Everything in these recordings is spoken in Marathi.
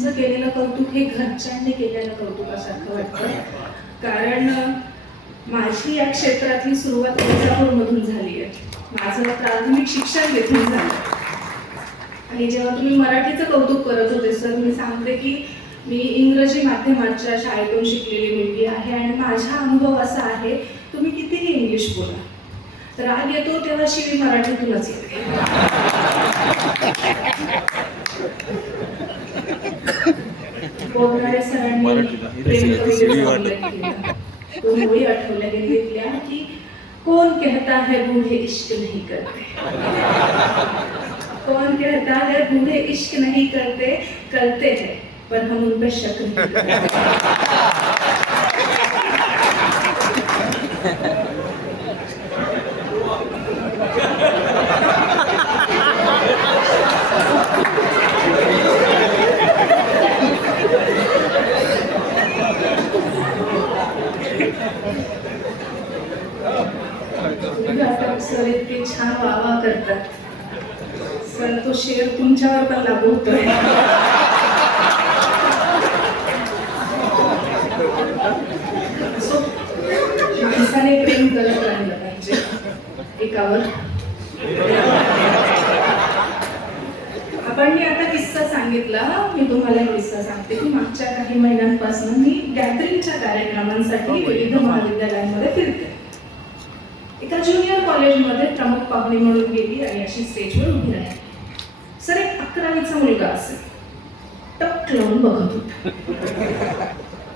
तुमचं केलेलं कौतुक हे घरच्यांनी केलेलं कौतुकासारखं वाटतं. कारण माझी या क्षेत्रातली सुरुवात विजापूरमधून झाली आहे. माझं प्राथमिक शिक्षण तिथून झालं. आणि जेव्हा तुम्ही मराठीचं कौतुक करत होते सर, मी सांगते की मी इंग्रजी माध्यमाच्या शाळेतून शिकलेली मुलगी आहे आणि माझा अनुभव असा आहे, तुम्ही कितीही इंग्लिश बोला, राग येतो तेव्हा शिवी मराठीतूनच येते. बोलणारे सरांनी प्रेम कवितेचा दोन ओळी आठवल्या गेल्या की कौन कहता है बूढ़े इश्क नहीं करते, कौन कहता है बूढ़े इश्क नहीं करते, करते हैं पर हम उन पे शक नहीं करते. सर इतके छान वावा करतात सर, तो शेर तुमच्यावर पण लागू होतोय. माणसाने प्रेम करत राहिलं पाहिजे एकावर. आपण मी आता किस्सा सांगितला, मी तुम्हाला किस्सा सांगते की मागच्या काही महिन्यांपासून मी गॅदरिंगच्या कार्यक्रमांसाठी विविध महाविद्यालयांमध्ये फिरते. एका ज्युनियर कॉलेजमध्ये प्रमुख पाहुणी म्हणून गेली आणि अशी स्टेजवर उभी राहिली. सर, एक 11वीचा मुलगा असेल, टक लावून बघत होता.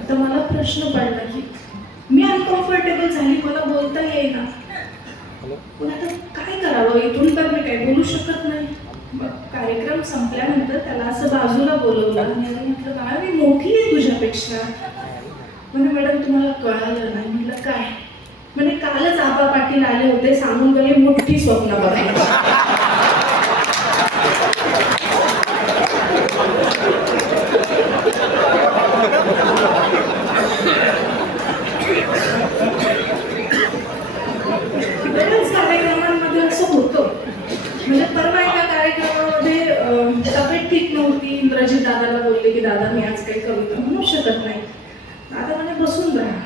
आता मला प्रश्न पडला की मी अनकम्फर्टेबल झाली, मला बोलता येईना, पण आता काय करावं, इथून तर मी काही बोलू शकत नाही. मग कार्यक्रम संपल्यानंतर त्याला असं बाजूला बोलवलं आणि म्हटलं, बाळा मी मोठी आहे तुझ्यापेक्षा. म्हणजे मॅडम तुम्हाला कळालं नाही. म्हटलं काय? म्हणजे कालच आबा पाटील आले होते, सांगून गेले मोठी स्वप्न बघायला. बऱ्याच कार्यक्रमांमध्ये असं होतं. म्हणजे परवा एका कार्यक्रमामध्ये तब्येत ठीक नव्हती, इंद्रजित दादाला बोलले की दादा मी आज काही कविता म्हणू शकत नाही. दादा म्हणे बसून राहा,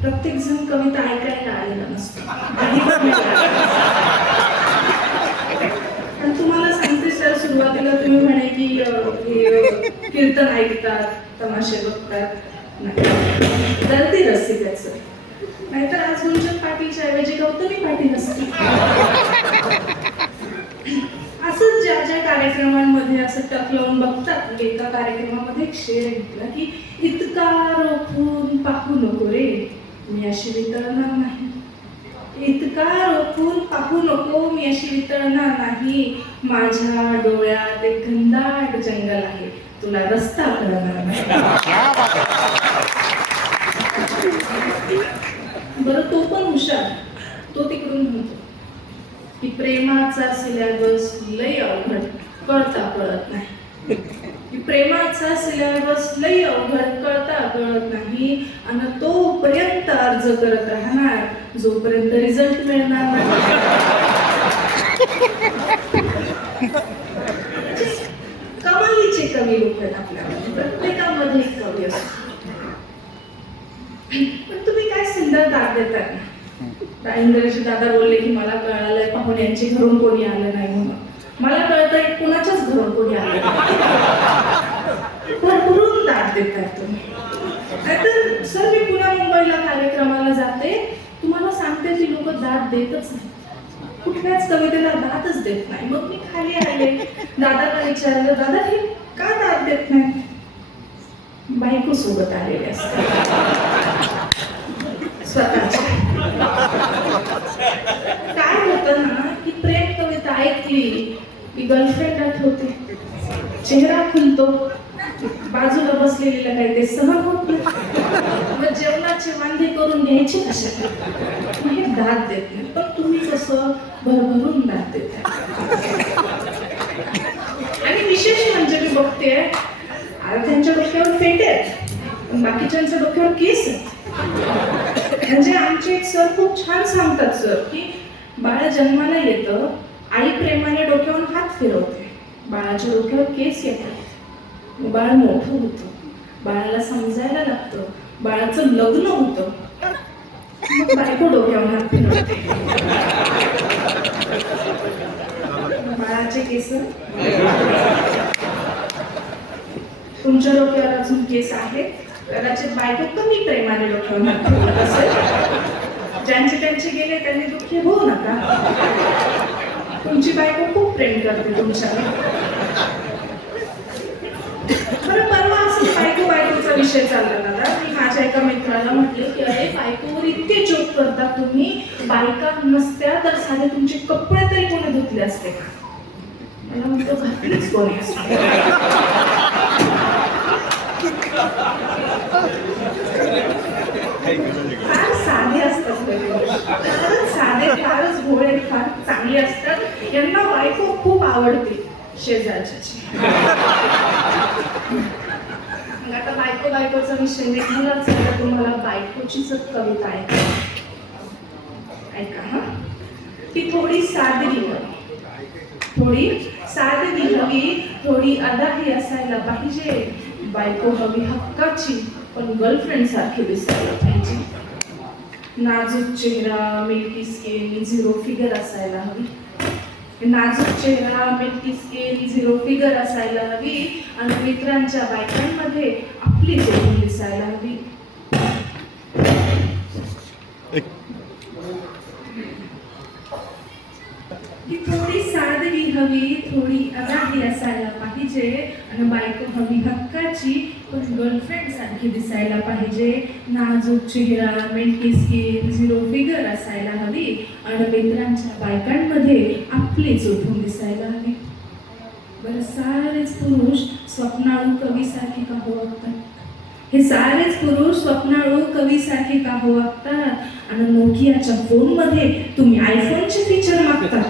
प्रत्येक जण कविता ऐकायला आलेला नसतो. पण तुम्हाला सांगते सर, सुरुवातीला तुम्ही म्हणे की कीर्तन ऐकतात, तमाशे बघतात, गलती नसते त्याचं. नाहीतर आज गुंजन पाटीलच्या ऐवजी गौतमी पाटील असते. असंच ज्या ज्या कार्यक्रमांमध्ये असं टक लावून बघतात. एका कार्यक्रमामध्ये एक शेर घेतला की इतका रोखून पाहू नको रे, मी अशी वितळणार नाही. इतका रोखून पाहू नको, मी अशी वितळणार नाही. माझ्या डोळ्यात एक घनदाट जंगल आहे, तुला रस्ता कळणार नाही. बरं, तो पण हुशार. तो तिकडून म्हणतो की प्रेमाचा सिलेबस लय अवघड, कळता कळत नाही. की प्रेमाचा सिलेबस लय अवघड, कळता कळत नाही. आणि तोपर्यंत अर्ज करत राहणार जोपर्यंत रिझल्ट मिळणार नाही. कमालीचे कवी लोक आहेत आपल्याकडे, प्रत्येकामध्ये एक कवी असतो. पण तुम्ही काय सुंदर दाद देतात. इंद्रजी दादा बोलले की मला कळालंय पाहुण्यांची घरून कोणी आलं नाही म्हणून. मला कळतंय कोणाच्याच घरून कोणी आलं नाही. भरभरून दाद देतात तुम्ही. नाहीतर सर, मी पुन्हा मुंबईला कार्यक्रमाला जाते, तुम्हाला सांगते ती लोक दाद देतच नाही. कुठल्याच कवितेला दादच देत नाही. मग मी खाली आले, दादाला विचारलं, दादा हे का दाद देत नाही? बायको सोबत आलेले असतात स्वतःच्या. काय होतं ना की प्रेम कविता ऐकली की गर्लफ्रेंड आठवते, चेहरा खुलतो, बाजूला बसलेलीला काही ते सहन होत नाही. मग जेवणाचे वांदे करून घ्यायचे कशा? हे दाद देत नाही. पण तुम्ही कसं भरभरून दाद देता. आणि विशेष म्हणजे मी बघते, आता त्यांच्या डोक्यावर फेटे आहेत, बाकीच्यांच्या डोक्यावर केस आहेत. म्हणजे आमचे एक सर खूप छान सांगतात सर की बाळ जन्माला येतं, आई प्रेमाने डोक्यावर हात फिरवते, बाळाच्या डोक्यावर केस येतात. बाळ मोठं होतं, बाळाला समजायला लागतं, बाळाचं लग्न होतं, मग बायको डोक्यावर हात फिरवते. बाळाचे केस तुमच्या डोक्यावर अजून केस आहेत. कदाचित बायको कमी प्रेमाने डोक्यावर हात फिरवत असेल. ज्यांचे त्यांचे गेले त्यांनी दुःखी होऊ नका. तुमची बायको खूप प्रेम करते तुमच्यावर. बरं, परवा असं बायकोचा विषय चालला दादा. मी माझ्या एका मित्राला म्हटले की अरे बायकोवर इतके जोक करता तुम्ही, बायका नसत्या तर साधे तुमचे कपडे तरी कोणी धुतले असते का? मला म्हटलं घातलीच कोणी असते. फार साधे असतात, साधे फारच भोळे, फार चांगले असतात. यांना बायको खूप आवडते शेजारच्याची. आता बायकोचा विषय निघालाच आहे. तुम्हाला बायकोचीच कविता ऐका हा. ती थोडी साधी हवी, थोडी अदाही असायला पाहिजे. बायको हवी हक्काची, पण गर्लफ्रेंड सारखी दिसायला पाहिजे. नाजूक चेहरा, मिल्की स्किन, झिरो फिगर असायला हवी. नाजूक चेहरा, मिल्की स्किन, झिरो फिगर असायला हवी. आणि मित्रांच्या बायकांमध्ये आपली जोडी दिसायला हवी. ती थोडी साधी हवी, थोडी अदाही असायला पाहिजे. आणि बायको हवी हक्काची, पण गर्लफ्रेंड सारखी दिसायला पाहिजे. नाजूक चेहरा, मिल्की स्किन, झिरो फिगर असायला हवी. आणि मित्रांच्या बायकांमध्ये आपलीच उठून दिसायला हवी. बरं, सारेच पुरुष स्वप्नाळू कवीसारखे का हो वागतात? हे सारेच पुरुष स्वप्नाळू कवीसारखे का हो वागतात? आणि नोकियाच्या फोनमध्ये तुम्ही आयफोनचे फीचर मागतात.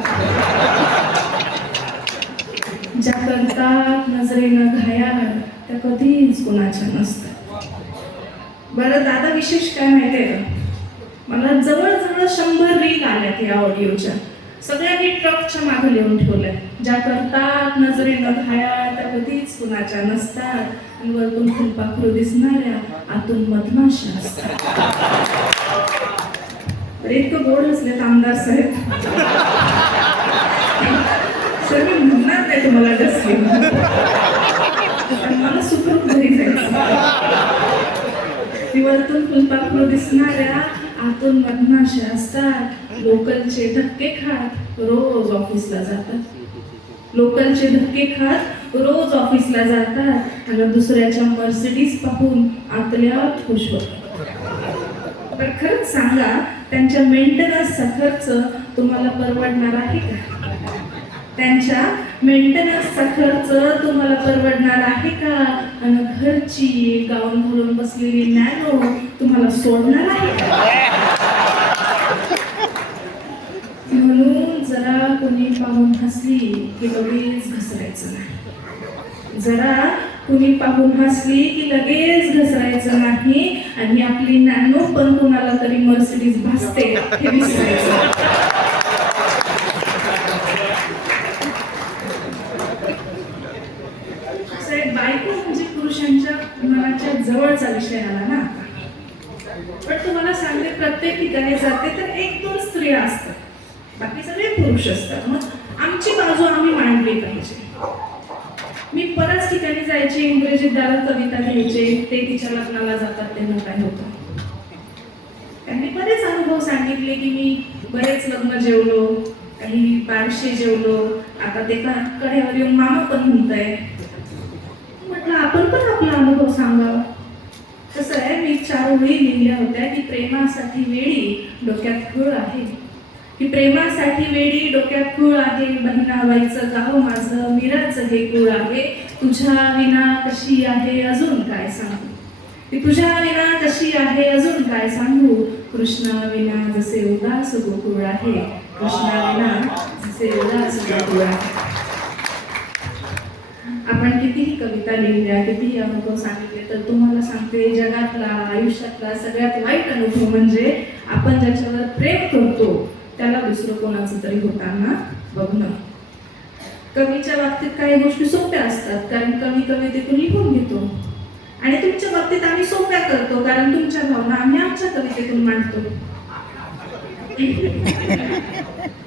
ज्या करतात नजरेनं घायाळ, त्या कधीच कुणाच्या नसतात. बरं दादा, विशेष काय माहितीये का? मला जवळजवळ 100 रील आल्यात या ऑडिओच्या. सगळ्यांनी ट्रकच्या मागे लिहून ठेवलंय. ज्या करतात नजरेनं घायाळ, त्या कधीच कुणाच्या नसतात. आणि वरतून फुलपाखरू दिसणाऱ्या, आतून मधमाशा असतात. इतकं गोड हसलेत आमदार साहेब. सर, मी म्हणणार नाही तुम्हाला डसले, पण मला सुखरूप घरी जायचं. वरतून फुलपाखरू दिसणाऱ्या, आतून मधमाशा असतात. लोकलचे धक्के खात रोज ऑफिसला जातात. लोकलचे धक्के खात रोज ऑफिसला जातात. आणि दुसऱ्याच्या मर्सिडीज पाहून आतल्यात खुश होतात. पण खरंच सांगा, त्यांच्या मेंटेनन्सचा खर्च तुम्हाला परवडणार आहे का? त्यांच्या मेंटेनन्सचा खर्च तुम्हाला परवडणार आहे का? आणि घरची गाऊन घालून बसलेली नॅनो तुम्हाला सोडणार आहे का? म्हणून जरा कोणी पाहून हसली की लगेच घसरायचं नाही. जरा कुणी पाहून हसली की लगेच घसरायचं नाही. आणि आपली नॅनो पण कोणाला तरी मर्सिडीज भासते हे विसरायचं. बायको म्हणजे पुरुषांच्या मनाच्या जवळचा विषय आला ना. पण तुम्हाला सांगते, प्रत्येक ठिकाणी जाते तर 1-2 स्त्रिया असतात, बाकी सगळे पुरुष असतात. मग आमची बाजू आम्ही मांडली पाहिजे. मी बऱ्याच ठिकाणी जायचे, इंग्रजीत द्याला कविता घ्यायचे. ते तिच्या लग्नाला जातात तेव्हा काय होतं. त्यांनी बरेच अनुभव सांगितले की मी बरेच लग्न जेवलो, काही बारशे जेवलो, आता ते कड्यावर येऊन मामा पण म्हणतंय. म्हटलं आपण पण आपला अनुभव सांगावा. कसं आहे, मी 4 ओळी लिहिल्या होत्या की प्रेमासाठी वेळी डोक्यात खूळ आहे, की प्रेमासाठी वेळी डोक्यात खूळ आहे. बहिणाबाईचं गाव माझं, मीराचं हे कुळ आहे. तुझ्या विना कशी आहे अजून काय सांगू, की तुझ्या विना कशी आहे अजून काय सांगू. कृष्णा विना जसे उदास गोकुळ आहे, कृष्णा विना जसे उदास गोकुळ आहे. आपण कितीही कविता लिहिल्या, कितीही अनुभव सांगितले, तर तुम्हाला सांगते, जगातला आयुष्यातला सगळ्यात वाईट अनुभव म्हणजे आपण ज्याच्यावर प्रेम करतो त्याला दुसरं कोणाचं तरी होताना बघणं. कवीच्या बाबतीत काही गोष्टी सोप्या असतात कारण कवी कवितेतून लिहून घेतो आणि तुमच्या बाबतीत आम्ही सोप्या करतो कारण तुमच्या भावना आम्ही आमच्या कवितेतून मांडतो.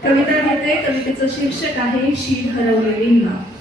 कविता घेते. कवितेचं शीर्षक आहे शील हरवलेली नाव.